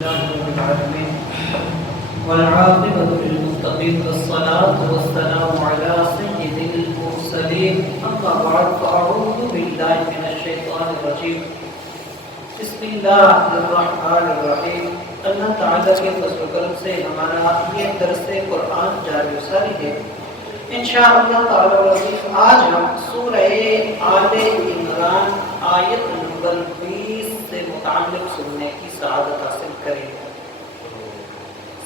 رب العالمين والعاقبة للمتقين والصلاة والسلام على سيد المرسلين أما بعد فأعوذ بالله من الشيطان الرجيم بسم اللہ الرحمن الرحیم۔ اللہ تعالیٰ کے فضل و کرم سے ہمارا یہ درس قرآن جاری و ساری ہے انشاءاللہ تعالی۔ آج ہم سورہ آل عمران آیت نمبر 20 سے متعلق سننے کی سعادت حاصل کریں۔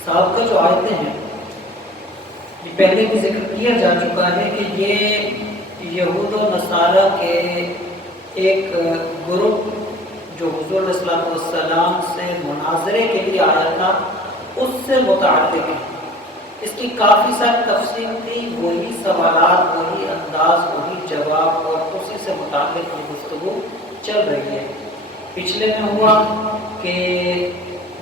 سابقہ جو آیتیں ہیں یہ پہلے بھی ذکر کیا جا چکا ہے کہ یہ یہود و نصارہ کے ایک گروپ جو حضور علیہ الصلوۃ والسلام سے مناظرے کے لیے آیا تھا اس سے متعلق ہے۔ اس کی کافی ساری تفصیل تھی، وہی سوالات، وہی انداز، وہی جواب، اور اسی سے متعلق گفتگو چل رہی ہے۔ پچھلے میں ہوا کہ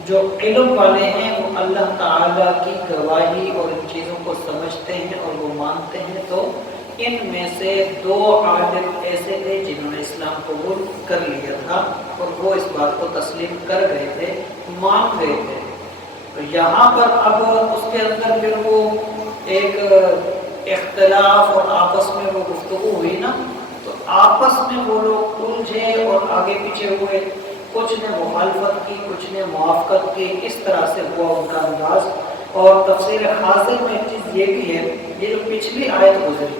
جو علم والے ہیں وہ اللہ تعالیٰ کی گواہی اور ان چیزوں کو سمجھتے ہیں اور وہ مانتے ہیں، تو ان میں سے 2 عالم ایسے تھے جنہوں نے اسلام قبول کر لیا تھا اور وہ اس بات کو تسلیم کر گئے تھے، مان گئے تھے۔ تو یہاں پر اب اس کے اندر پھر وہ ایک اختلاف اور آپس میں وہ گفتگو ہوئی نا، تو آپس میں وہ لوگ الجھے اور آگے پیچھے ہوئے، کچھ نے مخالفت کی، کچھ نے موافقت کی، اس طرح سے ہوا ان کا انداز۔ اور تفسیر حاصل میں ایک چیز یہ بھی ہے، یہ جو پچھلی آیت گزری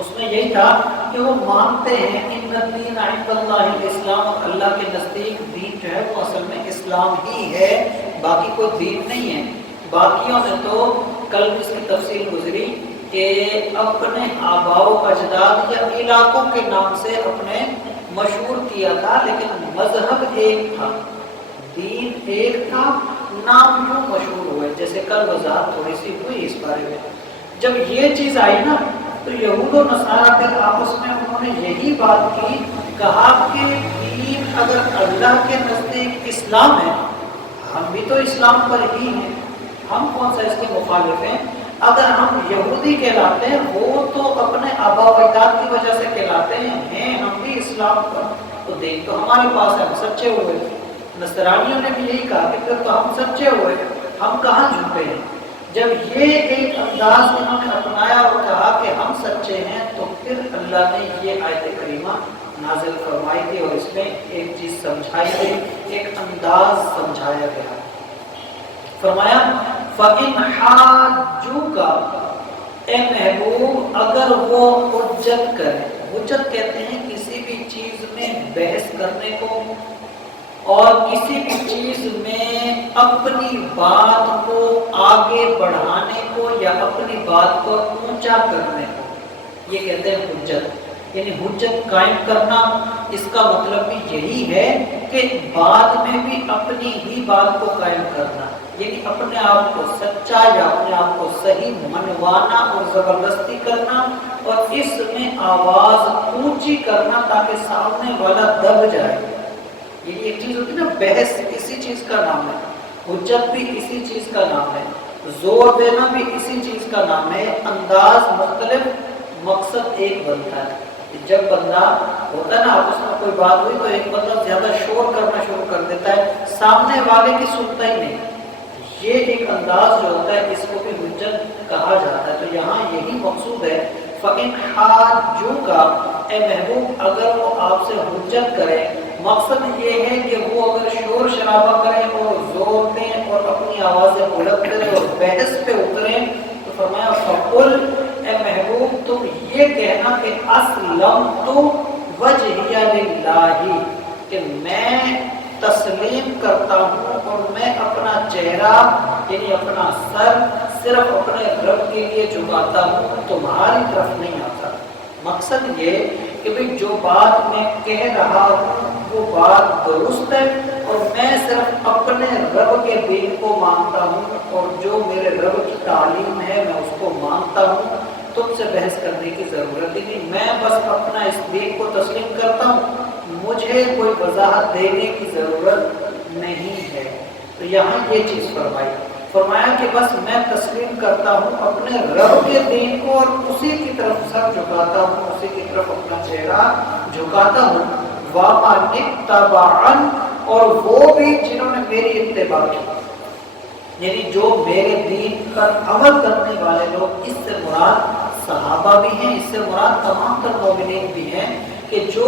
اس میں یہی تھا کہ وہ مانتے ہیں ان الدین عند اللہ الاسلام، اور اللہ کے نزدیک دین جو ہے وہ اصل میں اسلام ہی ہے، باقی کوئی دین نہیں ہے۔ باقیوں نے تو کل اس کی تفصیل گزری کہ اپنے آباء و اجداد یا علاقوں کے نام سے اپنے مشہور کیا تھا، لیکن مذہب ایک تھا، دین ایک تھا، نام یوں مشہور ہوئے۔ جیسے کل وضاحت تھوڑی سی ہوئی اس بارے میں۔ جب یہ چیز آئی نا تو یہود و نصارہ پھر آپس میں انہوں نے یہی بات کی، کہا کہ دین اگر اللہ کے نزدیک اسلام ہے، ہم بھی تو اسلام پر ہی ہیں، ہم کون سا اس کے مخالف ہیں؟ اگر ہم یہودی کہلاتے ہیں، وہ تو اپنے آباء و اجداد کی وجہ سے کہلاتے ہیں ہم بھی اسلام پر، تو دین تو ہمارے پاس ہے، ہم سچے ہوئے۔ نصرانیوں نے بھی یہی کہا کہ پھر تو ہم سچے ہوئے، ہم کہاں جھوٹے ہیں۔ جب یہ ایک انداز انہوں نے اپنایا اور کہا کہ ہم سچے ہیں، تو پھر اللہ نے یہ آیت کریمہ نازل فرمائی تھی اور اس میں ایک چیز سمجھائی گئی، ایک انداز سمجھایا گیا۔ فرمایا فَإِنْ حَاجُّوكَ، اے محبوب اگر وہ حجت کریں، حجت کہتے ہیں کسی بھی چیز میں بحث کرنے کو اور کسی بھی چیز میں اپنی بات کو آگے بڑھانے کو یا اپنی بات کو اونچا کرنے کو، یہ کہتے ہیں حجت۔ یعنی حجت قائم کرنا، اس کا مطلب بھی یہی ہے کہ بعد میں بھی اپنی ہی بات کو قائم کرنا، یعنی اپنے آپ کو سچا یا اپنے آپ کو صحیح منوانا اور زبردستی کرنا، اور اس میں آواز اونچی کرنا تاکہ سامنے والا دب جائے۔ یہ ایک چیز ہوتی ہے نا، بحث اسی چیز کا نام ہے، حجت بھی اسی چیز کا نام ہے، زور دینا بھی اسی چیز کا نام ہے۔ انداز مختلف، مقصد ایک بنتا ہے۔ جب بندہ ہوتا ہے نا، آپس میں کوئی بات ہوئی تو ایک بندہ زیادہ شور کرنا شروع کر دیتا ہے، سامنے والے کی سنتا ہی نہیں، یہ ایک انداز جو ہوتا ہے اس کو بھی حجت کہا جاتا ہے۔ تو یہاں یہی مقصود ہے، فَإِنْ حَاجُّوكَ، اے محبوب اگر وہ آپ سے حجت کرے، مقصد یہ ہے کہ وہ اگر شور شرابہ کریں اور زور دیں اور اپنی آوازیں بلند کریں اور بحث پہ اتریں، تو فرمایا فَقُلْ، اے محبوب تم یہ کہنا کہ اسلمت وجہی للہ، کہ میں تسلیم کرتا ہوں اور میں اپنا چہرہ یعنی اپنا سر صرف اپنے رب کے لیے جھکاتا ہوں، تمہاری طرف نہیں آتا۔ مقصد یہ کہ بھئی جو بات میں کہہ رہا ہوں وہ بات درست ہے، اور میں صرف اپنے رب کے دین کو مانتا ہوں، اور جو میرے رب کی تعلیم ہے میں اس کو مانتا ہوں، تم سے بحث کرنے کی ضرورت ہی نہیں، میں بس اپنا اس دین کو تسلیم کرتا ہوں، مجھے کوئی وضاحت دینے کی ضرورت نہیں ہے۔ تو یہاں یہ چیز فرمایا کہ بس میں تسلیم کرتا ہوں اپنے رب کے دین کو، اور اسی کی طرف سر جھکاتا ہوں، اسی کی طرف اپنا چہرہ جھکاتا ہوں۔ وَمَنِ اتَّبَعَنِ، اور وہ بھی جنہوں نے میری اتباع کی، یعنی جو میرے دین پر عمل کرنے والے لوگ، اس سے مراد صحابہ بھی ہیں، اس سے مراد تمام تر مومنین بھی ہیں کہ جو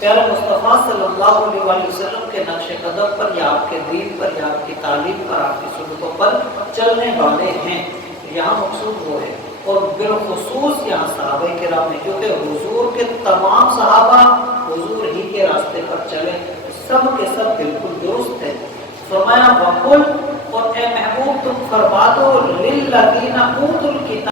پیارے مصطفیٰ صلی اللہ علیہ وآلہ وسلم کے نقش قدم پر یا آپ کے دین پر یا آپ کی تعلیم پر، آپ کی سنتوں پر چلنے والے ہیں، یہاں مقصود وہ ہے۔ اور بالخصوص یہاں صحابہ کرام نے، کیونکہ حضور کے تمام صحابہ حضور ہی کے راستے پر چلے، سب کے سب بالکل درست ہے۔ فرمایا وَقُلْ، اور اے محبوب تم فرما دو، لِلَّذِينَ أُوتُوا الْكِتَابَ